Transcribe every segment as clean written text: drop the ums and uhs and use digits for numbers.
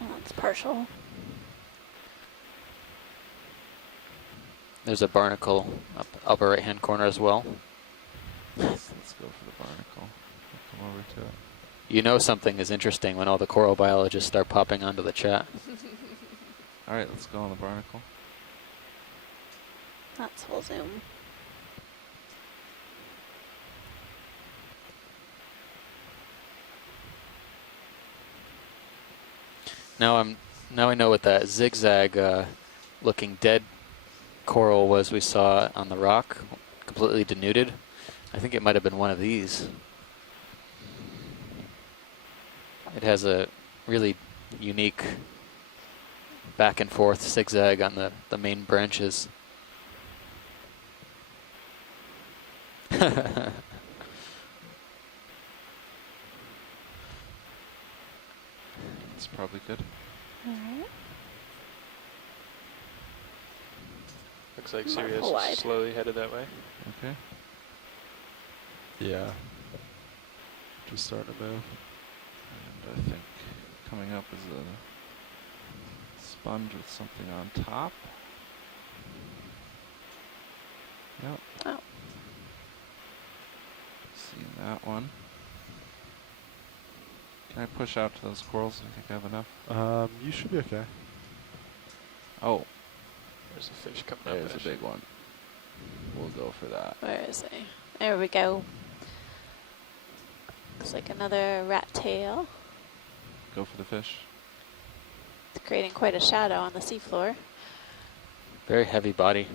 That's partial. There's a barnacle up upper right-hand corner as well. Let's go for the barnacle. We'll come over to it. You know something is interesting when all the coral biologists start popping onto the chat. All right, let's go on the barnacle. That's full zoom. Now I know what that zigzag looking dead coral was we saw on the rock, completely denuded. I think it might have been one of these. It has a really unique back and forth zigzag on the main branches. It's probably good. All right. Looks like More Sirius wide. is slowly headed that way. Okay. Yeah. Just starting to move. And I think coming up is a sponge with something on top. Yep. Oh. Seen that one. Can I push out to those corals? I think I have enough. You should be okay. Oh, There's a fish coming up. there's a big one. We'll go for that. Where is he? There we go. Looks like another rat tail. Go for the fish. It's creating quite a shadow on the seafloor. Very heavy body.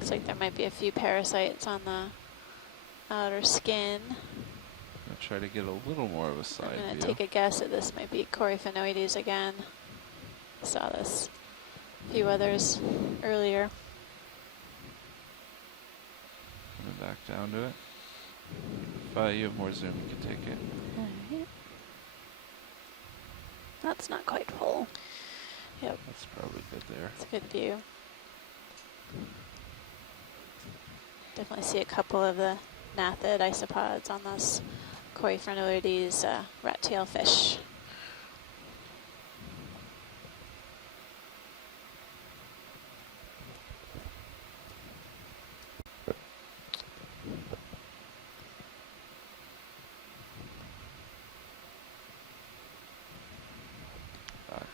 Looks like there might be a few parasites on the outer skin. I'm gonna try to get a little more of a side I'm going view. to take a guess that this might be Coryphaenoides again. Saw this. A few others earlier. Coming back down to it. If you have more zoom, you can take it. Alright. That's not quite full. Yep, That's probably good there. it's a good view. Definitely see a couple of the gnathid isopods on this Coryphaenoides rat tail fish.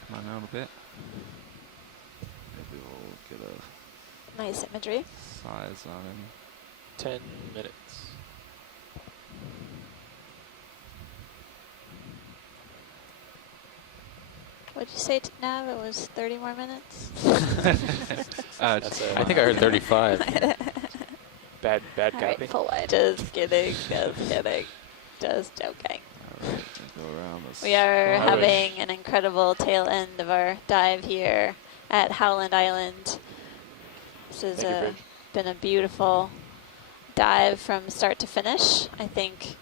Come on out a bit. Maybe we'll get a Nice imagery. size on him. 10 minutes. What'd you say, Nav? It was 30 more minutes? That's a I think I heard 35. bad All copy. right, full wide. Just kidding, just kidding. Just joking. All right, we'll go around this. We are I having wish. an incredible tail end of our dive here at Howland Island. This has Thank you, Bridge. been a beautiful dive from start to finish. I think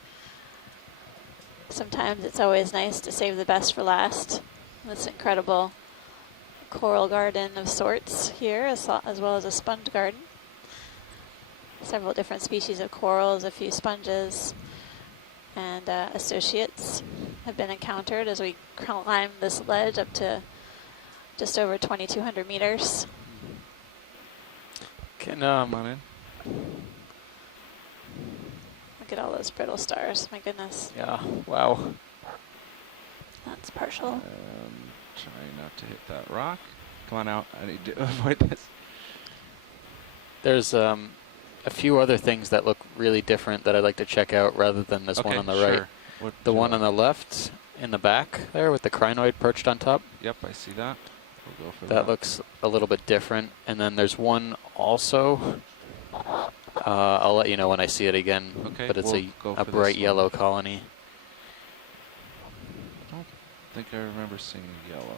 sometimes it's always nice to save the best for last. This incredible coral garden of sorts here, as well as a sponge garden. Several different species of corals, a few sponges, and associates have been encountered as we climb this ledge up to just over 2,200 meters. Can Come on in. Look at all those brittle stars, my goodness. yeah, wow. That's partial. Trying not to hit that rock. Come on out. I need to avoid this. There's a few other things that look really different that I'd like to check out rather than this one on the right. What The do one you on the left in the back there with the crinoid perched on top. Yep, I see that. We'll go for That looks a little bit different. And then there's one also. I'll let you know when I see it again. Okay, But it's we'll go a for this bright one. yellow colony. I don't think I remember seeing yellow.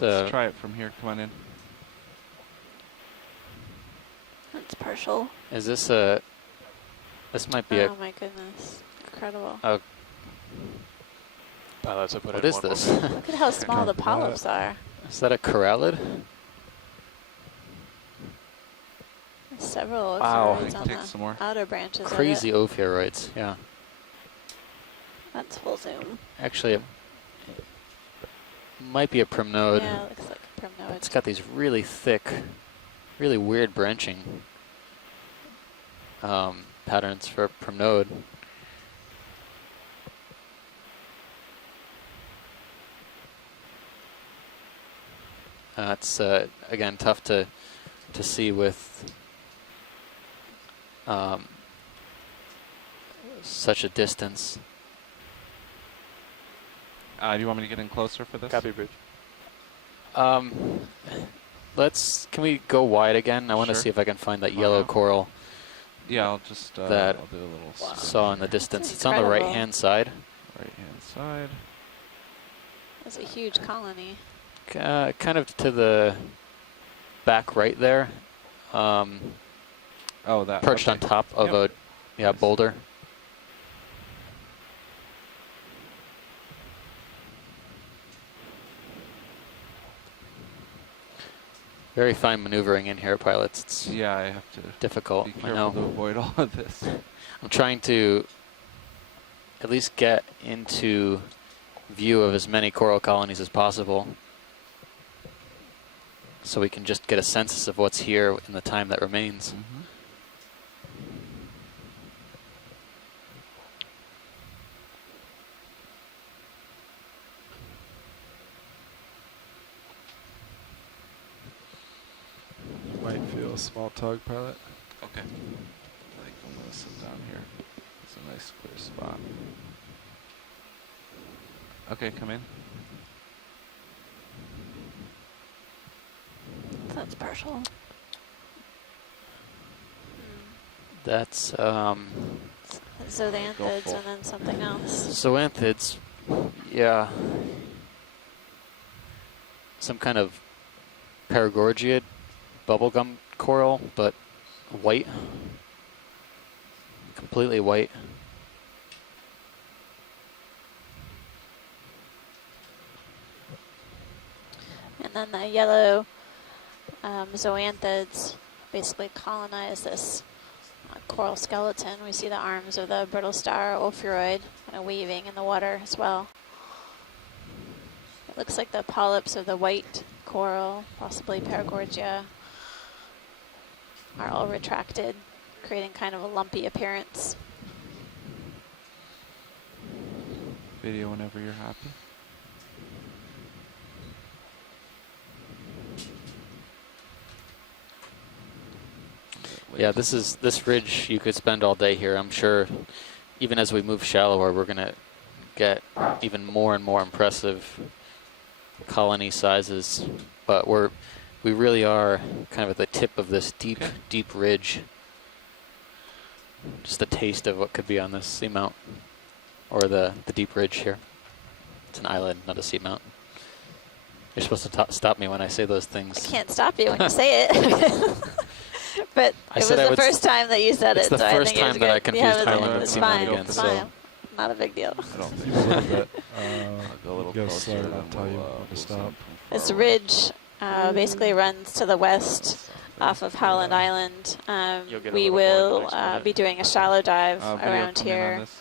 Let's try it from here. Come on in. That's partial. Is this a... This might be Oh my goodness. Incredible. a... Pilots will put What in is one this? more. Look at how small the Copy that. polyps are. Is that a corallid? Several Wow. ophiuroids on Take some more. the outer branches Crazy of it. ophiuroids, yeah. That's full zoom. Actually, it might be a primnode. Yeah, it looks like a primnode. It's got these really thick, really weird branching patterns for a primnode. It's again tough to see with such a distance. Do you want me to get in closer for this? Copy, Bridge. Can we go wide again? I want to Sure. see if I can find that Come on yellow now. coral Yeah, I'll just That I'll do a little Wow. switch saw in the here. distance. That's It's on the incredible. right-hand side. Right-hand side. That's a huge colony. Kind of to the back right there. Oh, that. Perched on okay. top of Yep. a Nice. boulder. Very fine maneuvering in here, pilots. It's Yeah, I have to difficult. be I careful to know. avoid all of this. I'm trying to at least get into view of as many coral colonies as possible, so we can just get a census of what's here in the time that remains. Mhm. You might feel a small tug, pilot. Okay. I think I'm gonna sit down here. It's a nice clear spot. Okay, come in. That's partial. That's Zoanthids full. and then something else. zoanthids. Yeah. Some kind of paragorgiid bubblegum coral, but white. Completely white. And then the yellow zoanthids basically colonize this coral skeleton. We see the arms of the brittle star ophiuroid kind of weaving in the water as well. It looks like the polyps of the white coral, possibly paragorgia, are all retracted, creating kind of a lumpy appearance. Video whenever you're happy. Yeah, this ridge, you could spend all day here. I'm sure even as we move shallower, we're going to get even more and more impressive colony sizes. But we really are kind of at the tip of this deep, deep ridge. Just a taste of what could be on this seamount, or the deep ridge here. It's an island, not a seamount. You're supposed to stop me when I say those I things. can't stop you when you say it. But I it was said I the would first time that you said it's it, the so I first think it was time that I good. confused Yeah, Highland and it's Seaman fine. again, It's so- fine. Not a big deal. I don't think A little so. bit. I'll go a little Go closer. slower, and I'll then tell you we'll, when to we'll stop. zoom from This far away. ridge basically runs to the west off of Howland Island. You'll get a We little more in the will next minute. be doing a shallow dive Video around come in on here. this.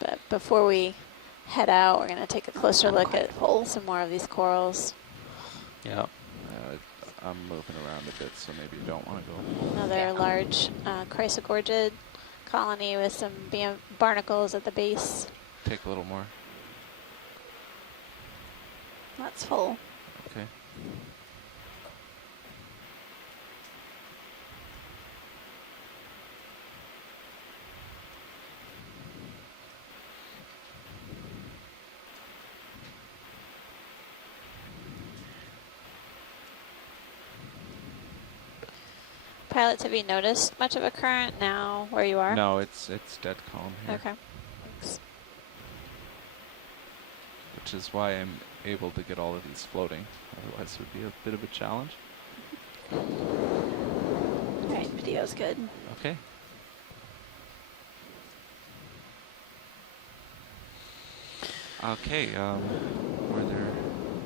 But before we head out, we're going to take a closer look at some more of these corals. Yeah. I'm moving around a bit, so maybe you don't want to go. Another large chrysogorgid colony with some barnacles at the base. Take a little more. That's full. Okay. Pilots, have you noticed much of a current now where you are? No, it's dead calm here. Okay. Thanks. Which is why I'm able to get all of these floating. Otherwise, it would be a bit of a challenge. All right, video's good. Okay. Okay. Were there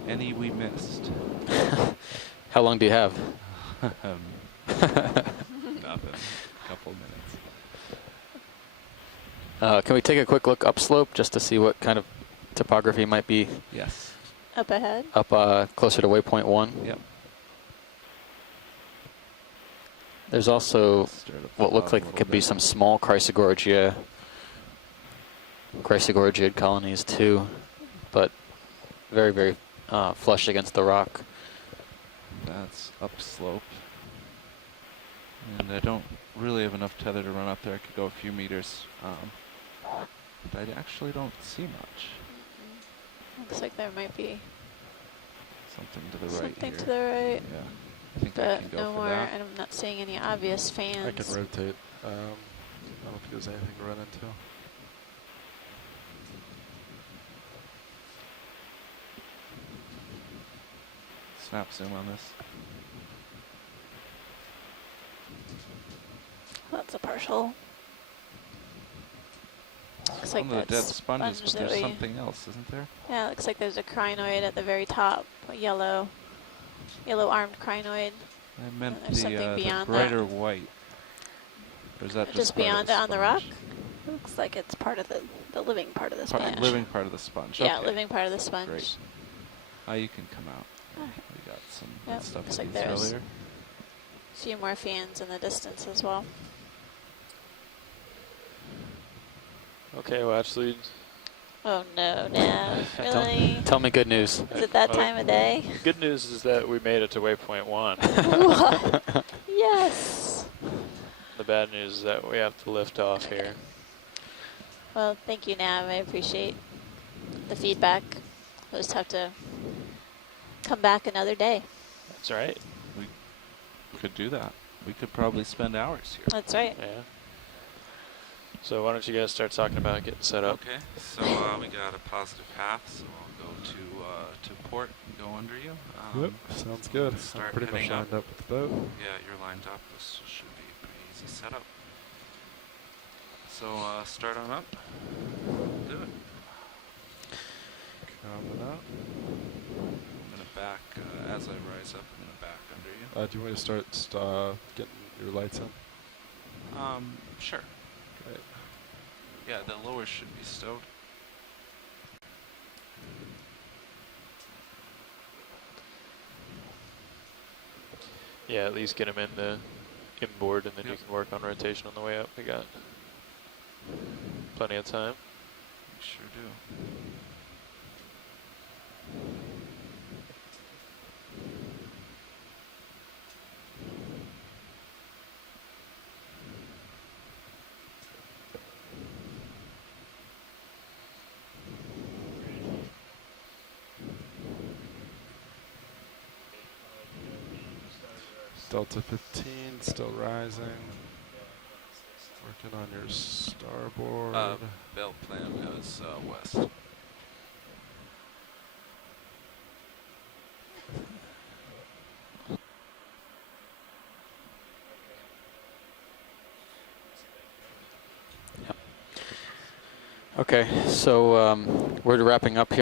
any we missed? How long do you have? Nothing. Couple minutes. Can we take a quick look upslope just to see what kind of topography might be Yes. Up ahead. up closer to waypoint 1? Yep. There's also Stirred up the what looks bottom like a it little could be bit. some small Chrysogorgia colonies too, but very, very flush against the rock. That's upslope. And I don't really have enough tether to run up there. I could go a few meters. But I actually don't see much. Looks like there might be Something to the right something here. to the right, Yeah. I think I but can go no for more, that. and I'm not seeing any obvious fans. I can rotate. I don't think there's anything to run into. Snap zoom on this. That's a partial. Looks like Some of the dead that's sponges, but that there's we- something else, isn't there? Yeah, it looks like there's a crinoid at the very top, a yellow armed crinoid. I meant there's something the beyond brighter white. Or is that Just part of beyond the it on the rock. sponge? Looks like it's part of the living part of the Part, sponge. living part of the sponge. Yeah, Okay. living part of the sponge. Great. You can come out. Alright. We got some Yep, stuff looks to like use there's earlier. a few more fans in the distance as well. Okay, watch lead. Oh no, no, really? Tell me good news. Is it that time of day? Good news is that we made it to waypoint 1. What? Yes. The bad news is that we have to lift off here. Well, thank you, Nav. I appreciate the feedback. We'll just have to come back another day. That's right. We could do that. We could probably spend hours here. That's right. Yeah. So why don't you guys start talking about getting set up? Okay, so we got a positive half, so I'll go to port and go under you. Yep, sounds good. I'm start pretty much heading up. lined up with the boat. Yeah, you're lined up. This should be a pretty easy setup. So start on up. Do it. Coming up. I'm gonna back as I rise up. I'm gonna back under you. Do you want me to start getting your lights on? Sure. Great. Yeah, the lower should be stowed. Yeah, at least get them in the inboard, and then you Yep. can work on rotation on the way up. We got plenty of time. We sure do. Delta 15, still rising. Working on your starboard. Belt plan goes west. Okay, so we're wrapping up here.